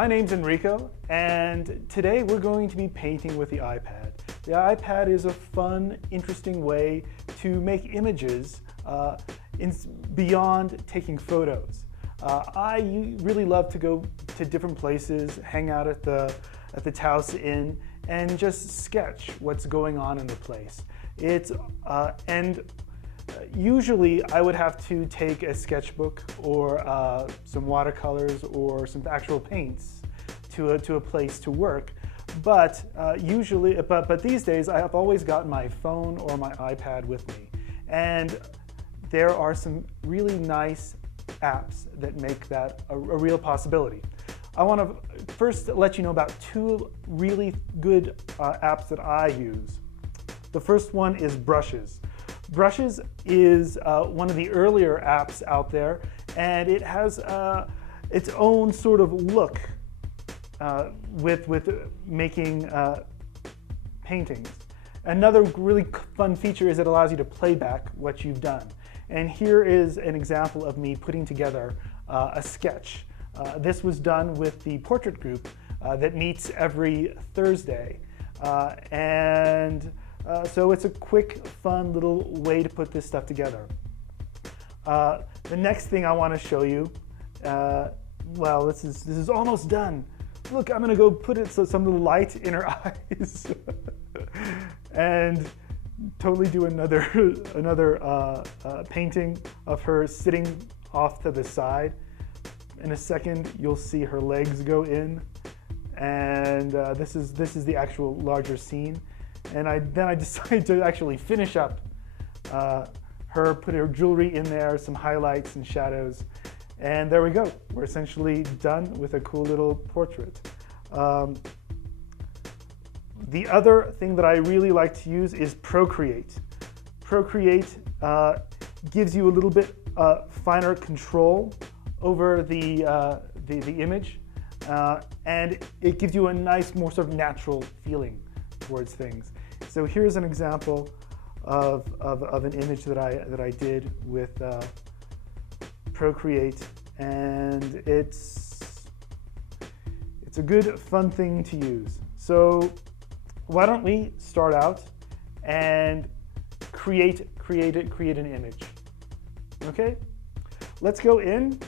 My name's Enrico, and today we're going to be painting with the iPad. The iPad is a fun, interesting way to make images beyond taking photos. I really love to go to different places, hang out at the Taos Inn, and just sketch what's going on in the place. Usually I would have to take a sketchbook or some watercolors or some actual paints to a place to work. But these days I've always got my phone or my iPad with me. And there are some really nice apps that make that a real possibility. I want to first let you know about two really good apps that I use. The first one is Brushes. Brushes is one of the earlier apps out there, and it has its own sort of look with making paintings. Another really fun feature is it allows you to play back what you've done. And here is an example of me putting together a sketch. This was done with the portrait group that meets every Thursday. So it's a quick, fun little way to put this stuff together. The next thing I want to show you, well, this is almost done. Look, I'm going to go put some little light in her eyes and totally do another painting of her sitting off to the side. In a second, you'll see her legs go in, and this is the actual larger scene. And then I decided to actually finish up put her jewelry in there, some highlights and shadows, and there we go. We're essentially done with a cool little portrait. The other thing that I really like to use is Procreate. Procreate gives you a little bit finer control over the image, and it gives you a nice, more sort of natural feeling towards things. So here's an example of an image that I did with Procreate, and it's a good, fun thing to use. So why don't we start out and create an image? Okay, let's go in,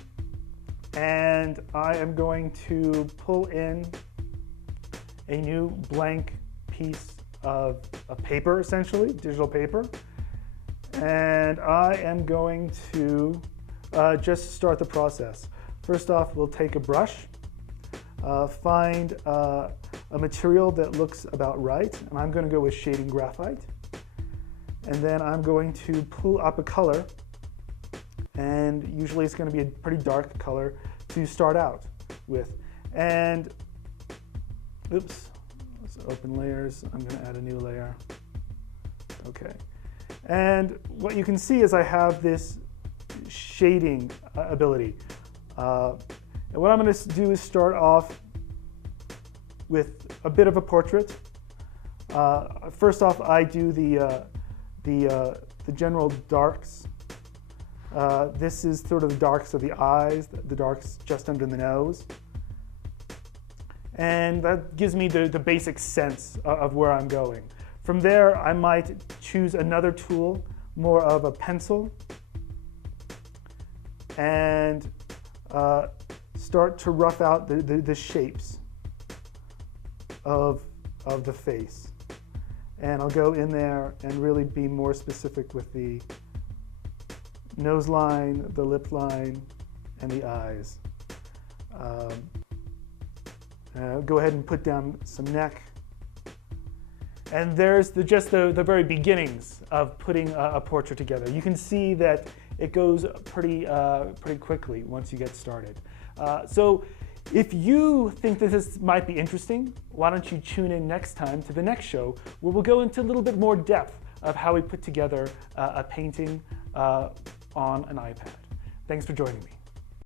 and I am going to pull in a new blank piece of paper, essentially, digital paper. And I am going to just start the process. First off, we'll take a brush, find a material that looks about right, and I'm going to go with shading graphite. And then I'm going to pull up a color, and usually it's going to be a pretty dark color to start out with. And oops. Open layers, I'm going to add a new layer. Okay, and what you can see is I have this shading ability. And what I'm going to do is start off with a bit of a portrait. First off, I do the general darks. This is sort of the darks of the eyes, the darks just under the nose. And that gives me the basic sense of where I'm going. From there, I might choose another tool, more of a pencil, and start to rough out the shapes of the face. And I'll go in there and really be more specific with the nose line, the lip line, and the eyes. Go ahead and put down some neck. And there's just the very beginnings of putting a portrait together. You can see that it goes pretty quickly once you get started. So if you think that this might be interesting, why don't you tune in next time to the next show, where we'll go into a little bit more depth of how we put together a painting on an iPad. Thanks for joining me.